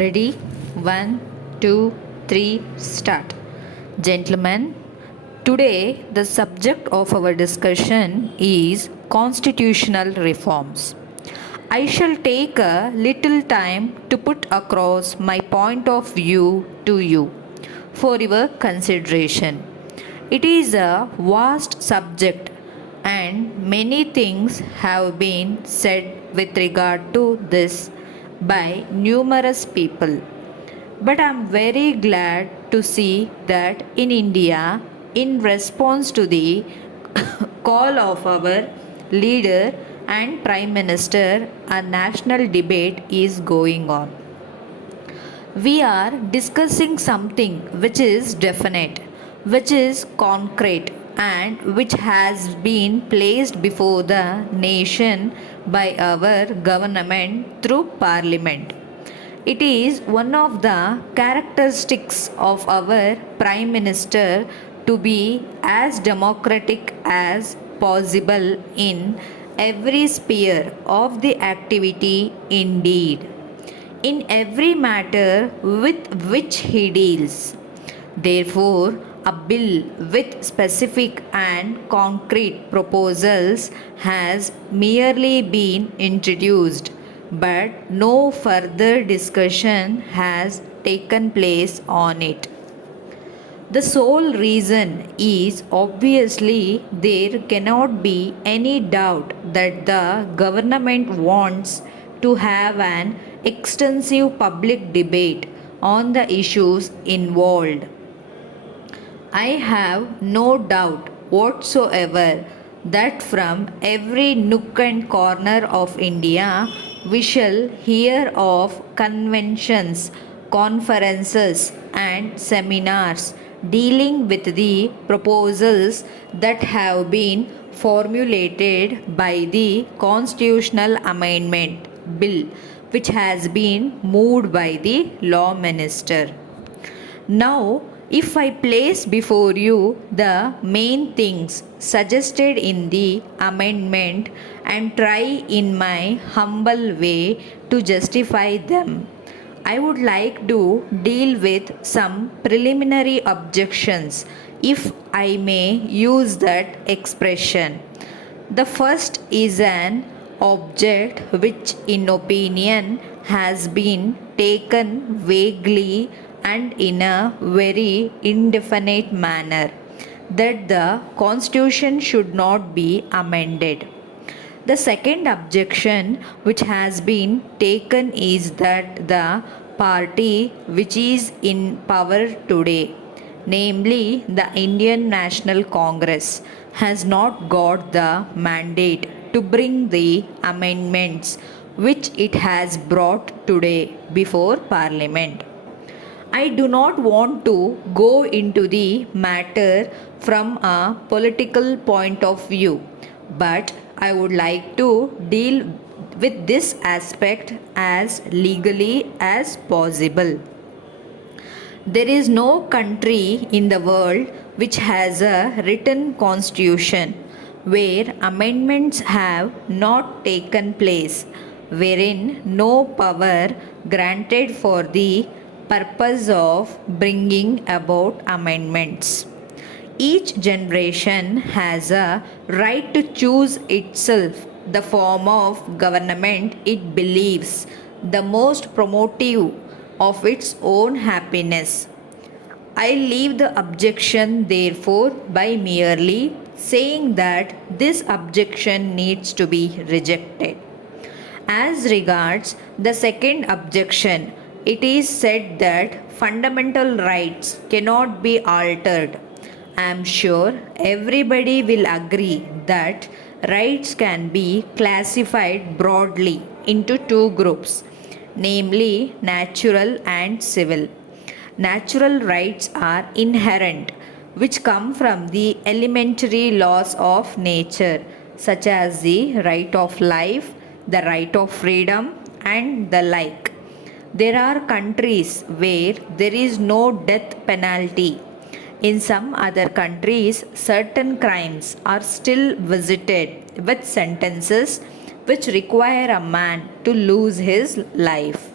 Ready? 1, 2, 3, start. Gentlemen, today the subject of our discussion is constitutional reforms. I shall take a little time to put across my point of view to you for your consideration. It is a vast subject and many things have been said with regard to this by numerous people. But I am very glad to see that in India, in response to the call of our leader and Prime Minister, a national debate is going on. We are discussing something which is definite, which is concrete, and which has been placed before the nation by our government through Parliament. It is one of the characteristics of our Prime Minister to be as democratic as possible in every sphere of the activity, indeed in every matter with which he deals. Therefore, a bill with specific and concrete proposals has merely been introduced, but no further discussion has taken place on it. The sole reason is obviously there cannot be any doubt that the government wants to have an extensive public debate on the issues involved. I have no doubt whatsoever that from every nook and corner of India we shall hear of conventions, conferences, and seminars dealing with the proposals that have been formulated by the Constitutional Amendment Bill, which has been moved by the Law Minister. Now, if I place before you the main things suggested in the amendment and try in my humble way to justify them, I would like to deal with some preliminary objections, if I may use that expression. The first is an object which, in opinion, has been taken vaguely and in a very indefinite manner, that the Constitution should not be amended. The second objection which has been taken is that the party which is in power today, namely the Indian National Congress, has not got the mandate to bring the amendments which it has brought today before Parliament. I do not want to go into the matter from a political point of view, but I would like to deal with this aspect as legally as possible. There is no country in the world which has a written constitution where amendments have not taken place, wherein no power granted for the purpose of bringing about amendments. Each generation has a right to choose itself the form of government it believes the most promotive of its own happiness. I leave the objection therefore by merely saying that this objection needs to be rejected. As regards the second objection, it is said that fundamental rights cannot be altered. I am sure everybody will agree that rights can be classified broadly into two groups, namely natural and civil. Natural rights are inherent, which come from the elementary laws of nature, such as the right of life, the right of freedom, and the like. There are countries where there is no death penalty. In some other countries, certain crimes are still visited with sentences which require a man to lose his life.